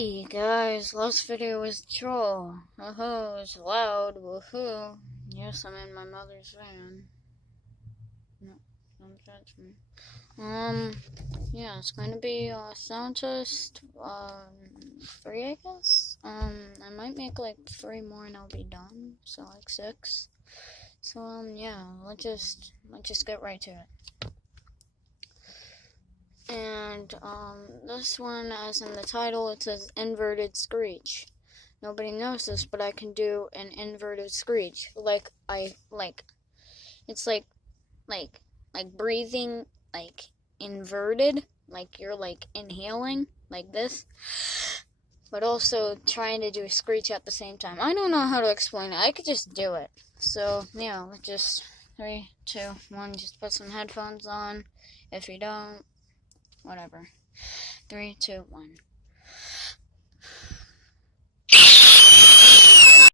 Hey guys, last video was troll. Woohoo, it's loud, woohoo. Yes, I'm in my mother's van. No, don't judge me. Yeah, it's going to be sound test 3, I guess. I might make like 3 more and I'll be done. So like 6. So yeah, let's just get right to it. And this one, as in the title, it says inverted screech. Nobody knows this, but I can do an inverted screech. It's like breathing, like inverted, like you're like inhaling, like this, but also trying to do a screech at the same time. I don't know how to explain it. I could just do it. So yeah, let's just 3, 2, 1. Just put some headphones on. If you don't, whatever. 3, 2, 1.